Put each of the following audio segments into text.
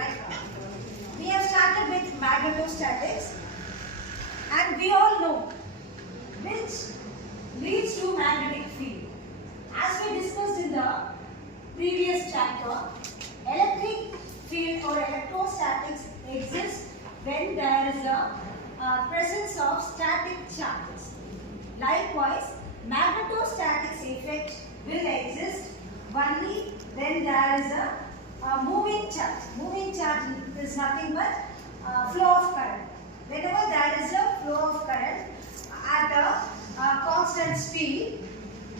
Right. We have started with magnetostatics, and we all know which leads to magnetic field. As we discussed in the previous chapter, electric field or electrostatics exists when there is a presence of static charges. Likewise, magnetostatics effect will exist only when there is a moving charge. Moving charge is nothing but flow of current. Whenever there is a flow of current at a constant speed,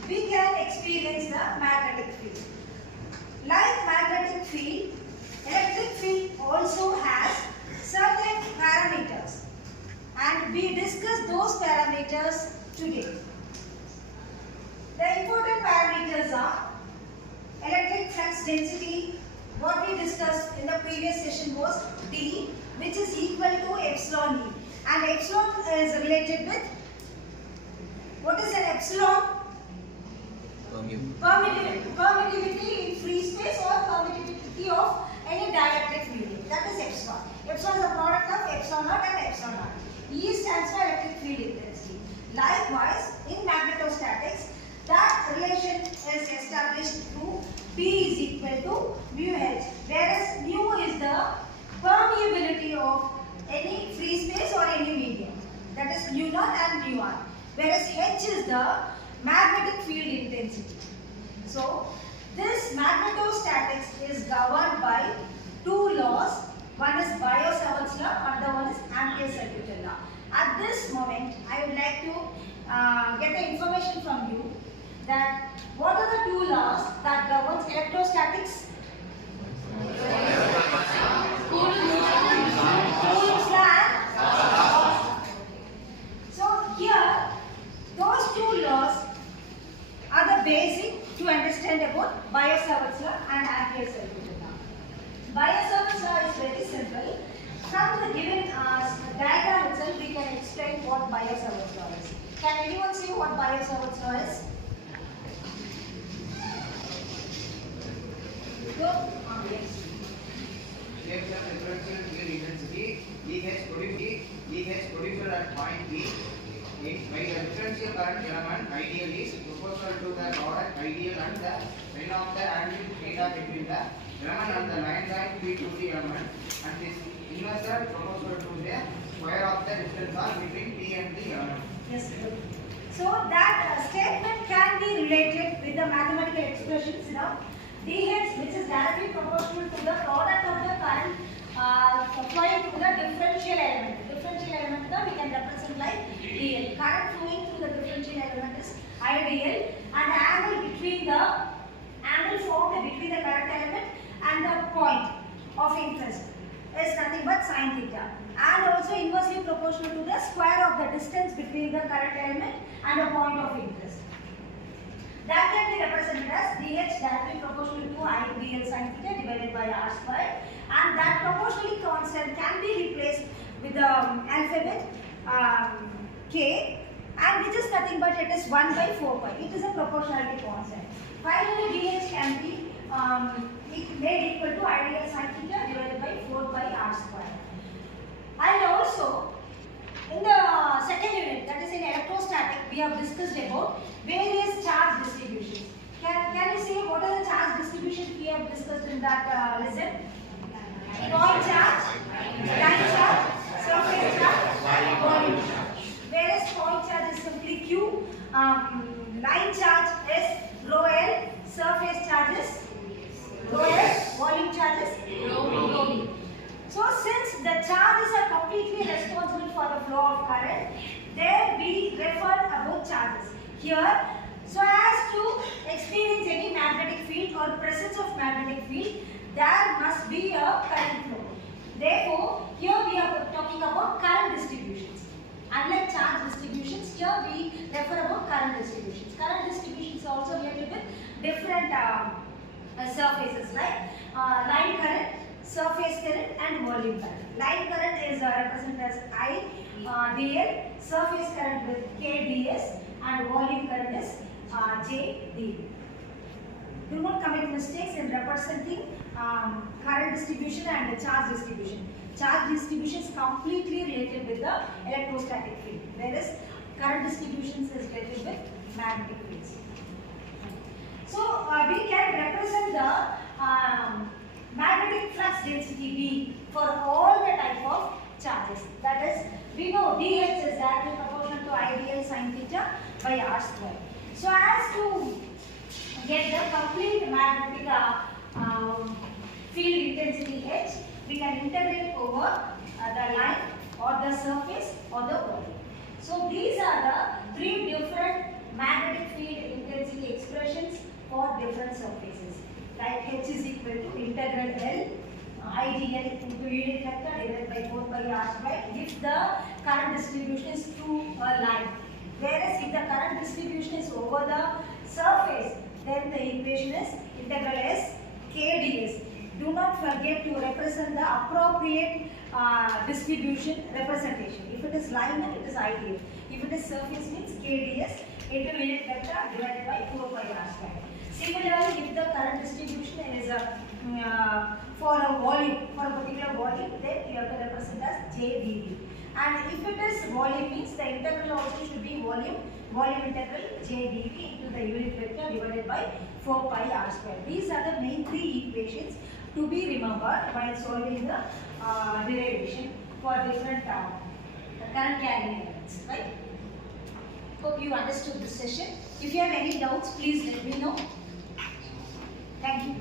we can experience the magnetic field. Like magnetic field, electric field also has certain parameters, and we discuss those parameters today. The important parameters are electric flux density. What we discussed in the previous session was D, which is equal to epsilon E, and epsilon is related with, what is an epsilon? Permittivity in free space or permittivity of any dielectric medium. That is epsilon. Epsilon is a product of epsilon naught and epsilon naught. E stands for electric field intensity. Likewise, in magnetostatics, that relation is established through P is equal to mu H, whereas mu is the permeability of any free space or any medium. That is mu naught and mu r. Whereas H is the magnetic field intensity. So, this magnetostatics is governed by two laws. One is Biot law, another one is Ampere's circuit law. At this moment, I would like to get the information from you that what are the two laws that governs electrostatics? Coulomb's law and so here, those two laws are the basic to understand about Biot law and Ampere's circuit law. Biot law is very simple. From the given diagram itself, we can explain what Biot law is. Can anyone see what Biot law is? Go. Yes. Here the differential field intensity E has produced at point P. By the differential current element ideal is proportional to the product ideal and the line of the angle theta between the element and the line line P to the element, and is inversely proportional to the square of the distance r between P and the element. Yes, good. So that statement can be related with the mathematical expressions, dH, which is directly proportional to the product of the current flowing through the differential element. Differential element we can represent like dl. Current flowing through the differential element is IDL, and the angle formed between the current element and the point of interest is nothing but sin theta, and also inversely proportional to the square of the distance between the current element and the point of interest. That can be represented as dH directly proportional to IDL sin theta divided by r square, and that proportionally constant can be replaced with the alphabet k, and which is nothing but it is 1 by 4 pi. It is a proportionality constant. Finally, dH can be made equal to IDL sin theta divided by 4 by r square. And also, in the second unit, that is in electrostatic, we have discussed about various charge distributions. Can you see what are the charge distributions we have discussed in that lesson? Point charge, line charge, surface charge, volume charge. Whereas point charge is simply Q, line charge is rho L, surface charge is rho S, volume charge is rho V. So since the charges are completely responsible for the flow of current, there we refer about charges. Here, so as to experience any magnetic field or presence of magnetic field, there must be a current flow. Therefore, here we are talking about current distributions. Unlike charge distributions, here we refer about current distributions. Current distributions are also related with different surfaces like line current, surface current and volume current. Line current is represented as I dl, surface current with k ds, and volume current is j dv. Do not commit mistakes in representing current distribution and the charge distribution. Charge distribution is completely related with the electrostatic field, whereas current distribution is related with magnetic fields. So we can represent the magnetic flux density B for all the type of charges. That is, we know dH is directly proportional to ideal sin theta by r square. So as to get the complete magnetic field intensity H, we can integrate over the line or the surface or the volume. So these are the three different magnetic field intensity expressions for different surfaces. Like H is equal to integral L IDL into unit vector divided by 4 pi r square if the current distribution is through a line. Whereas if the current distribution is over the surface, then the equation is integral S kds. Do not forget to represent the appropriate distribution representation. If it is linear, it is ideal. If it is surface, means kds into unit vector divided by 4 pi r square. Similarly, if the current distribution is for a volume, for a particular volume, then you have to represent as JdV. And if it is volume, means the integral also should be volume integral JdV into the unit vector divided by 4 pi r square. These are the main three equations to be remembered while solving the derivation for different current carrying elements, right? Hope you understood this session. If you have any doubts, please let me know. Thank you.